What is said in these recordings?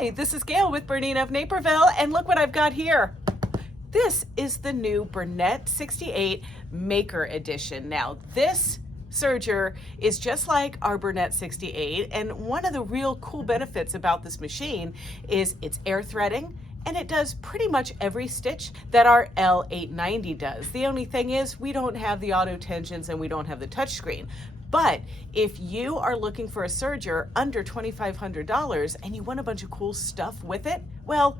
Hi, this is Gayle with BERNINA of Naperville, and look what I've got here. This is the new Bernette 68 Maker Edition. Now, this serger is just like our Bernette 68, and one of the real cool benefits about this machine is it's air threading, and it does pretty much every stitch that our L890 does. The only thing is we don't have the auto tensions and we don't have the touchscreen. But if you are looking for a serger under $2,500 and you want a bunch of cool stuff with it, well,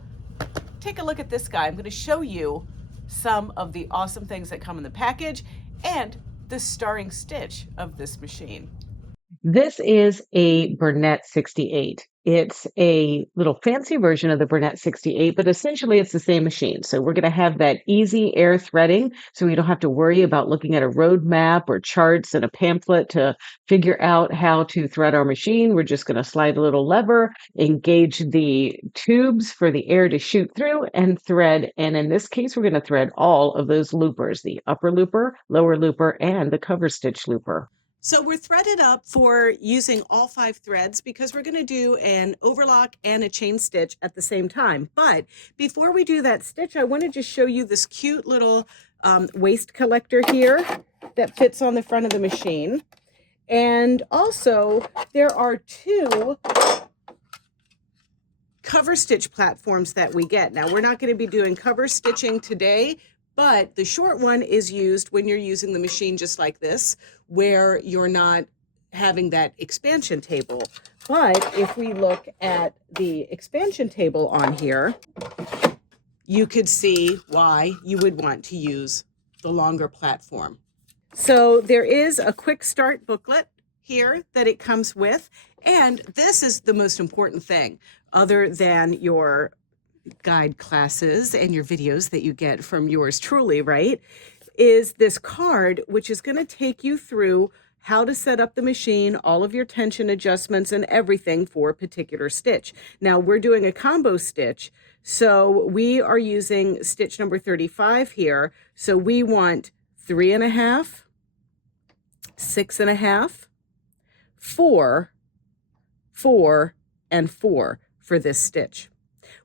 take a look at this guy. I'm going to show you some of the awesome things that come in the package and the starring stitch of this machine. This is a Bernette 68. It's a little fancy version of the Bernette 68, but essentially it's the same machine. So we're going to have that easy air threading, so we don't have to worry about looking at a road map or charts and a pamphlet to figure out how to thread our machine. We're just going to slide a little lever, engage the tubes for the air to shoot through, and thread. And in this case, we're going to thread all of those loopers, the upper looper, lower looper, and the cover stitch looper. So we're threaded up for using all 5 threads because we're going to do an overlock and a chain stitch at the same time. But before we do that stitch, I want to just show you this cute little waste collector here that fits on the front of the machine. And also there are 2 cover stitch platforms that we get. Now we're not going to be doing cover stitching today, but the short one is used when you're using the machine just like this, where you're not having that expansion table. But if we look at the expansion table on here, you could see why you would want to use the longer platform. So there is a quick start booklet here that it comes with. And this is the most important thing, other than your guide classes and your videos that you get from yours truly, right, is this card, which is going to take you through how to set up the machine, all of your tension adjustments and everything for a particular stitch. Now we're doing a combo stitch, so we are using stitch number 35 here. So we want 3.5, 6.5, 4, 4, and 4 for this stitch.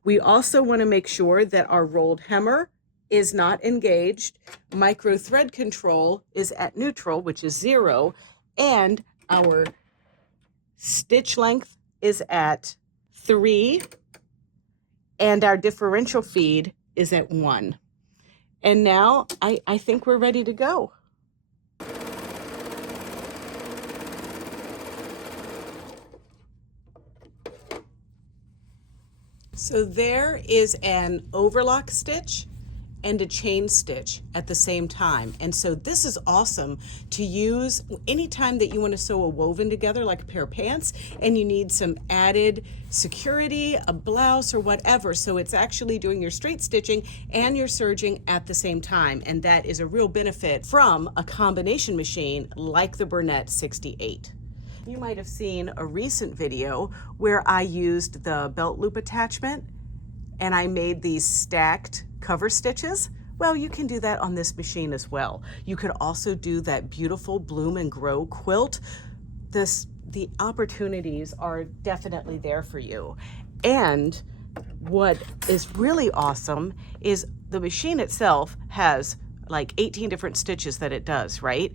We also want to make sure that our rolled hemmer is not engaged. Micro thread control is at neutral, which is 0, and our stitch length is at 3, and our differential feed is at 1. And now I think we're ready to go. So there is an overlock stitch and a chain stitch at the same time. And so this is awesome to use anytime that you want to sew a woven together like a pair of pants and you need some added security, a blouse or whatever. So it's actually doing your straight stitching and your serging at the same time. And that is a real benefit from a combination machine like the Bernette 68. You might have seen a recent video where I used the belt loop attachment and I made these stacked cover stitches. Well, you can do that on this machine as well. You could also do that beautiful bloom and grow quilt. The opportunities are definitely there for you. And what is really awesome is the machine itself has like 18 different stitches that it does, right?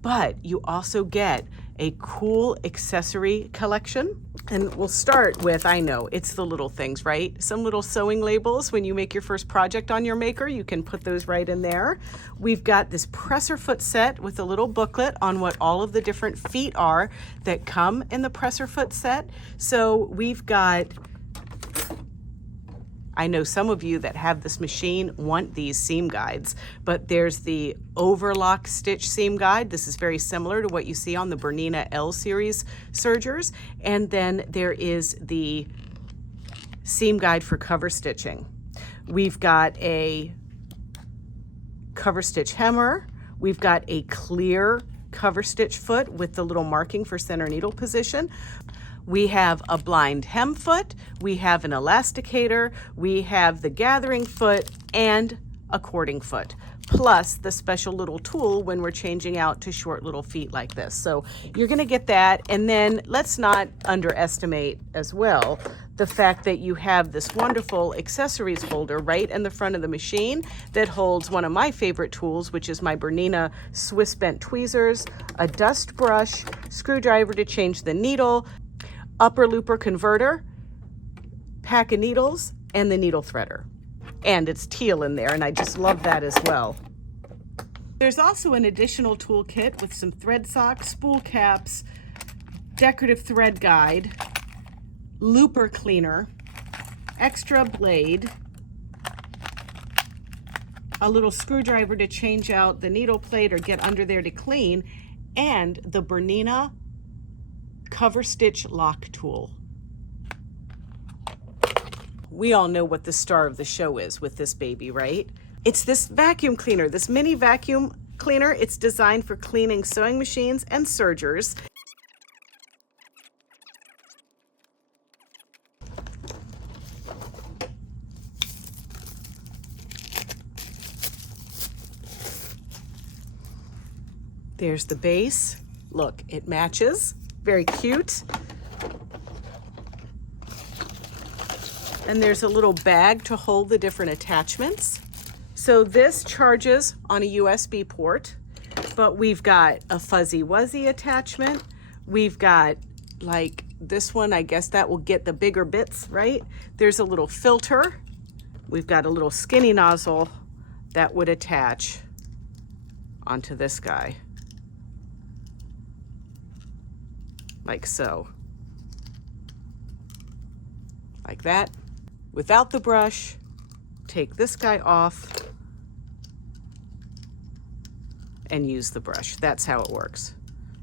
But you also get a cool accessory collection. And we'll start with, I know, it's the little things, right? Some little sewing labels. When you make your first project on your maker, you can put those right in there. We've got this presser foot set with a little booklet on what all of the different feet are that come in the presser foot set. So we've got, I know some of you that have this machine want these seam guides, but there's the overlock stitch seam guide. This is very similar to what you see on the Bernina L series sergers. And then there is the seam guide for cover stitching. We've got a cover stitch hemmer. We've got a clear cover stitch foot with the little marking for center needle position. We have a blind hem foot, we have an elasticator, we have the gathering foot, and a cording foot. plus the special little tool when we're changing out to short little feet like this. So you're gonna get that, and then let's not underestimate as well the fact that you have this wonderful accessories folder right in the front of the machine that holds one of my favorite tools, which is my Bernina Swiss bent tweezers, a dust brush, screwdriver to change the needle, upper looper converter, pack of needles, and the needle threader. And it's teal in there, and I just love that as well. There's also an additional toolkit with some thread socks, spool caps, decorative thread guide, looper cleaner, extra blade, a little screwdriver to change out the needle plate or get under there to clean, and the Bernina cover stitch lock tool. We all know what the star of the show is with this baby, right? It's this vacuum cleaner, this mini vacuum cleaner. It's designed for cleaning sewing machines and sergers. There's the base. Look, it matches. Very cute. And there's a little bag to hold the different attachments. So this charges on a USB port, but we've got a fuzzy wuzzy attachment. We've got like this one, I guess that will get the bigger bits, right? There's a little filter. We've got a little skinny nozzle that would attach onto this guy, like so, like that. Without the brush, take this guy off and use the brush. That's how it works.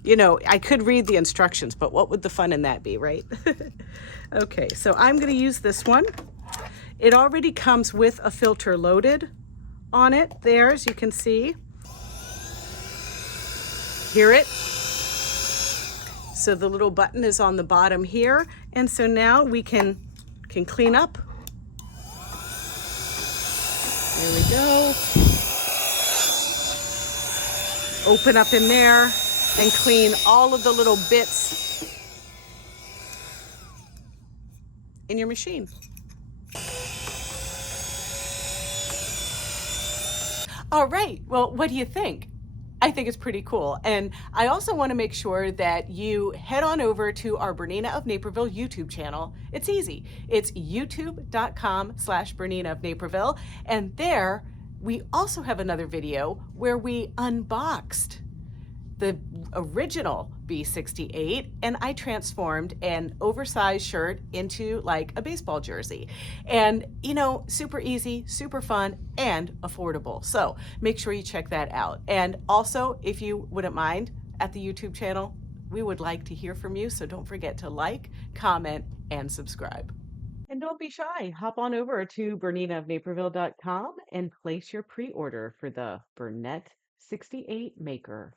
You know, I could read the instructions, but what would the fun in that be, right? Okay, so I'm gonna use this one. It already comes with a filter loaded on it there, as you can see. Hear it? So the little button is on the bottom here. And so now we can clean up. There we go. Open up in there and clean all of the little bits in your machine. All right, well, what do you think? I think it's pretty cool. And I also want to make sure that you head on over to our Bernina of Naperville YouTube channel. It's easy. It's youtube.com/Bernina of Naperville. And there we also have another video where we unboxed the original B68, and I transformed an oversized shirt into like a baseball jersey. And you know, super easy, super fun, and affordable. So make sure you check that out. And also, if you wouldn't mind, at the YouTube channel, we would like to hear from you. So don't forget to like, comment, and subscribe. And don't be shy. Hop on over to berninaofnaperville.com and place your pre-order for the Bernette 68 maker.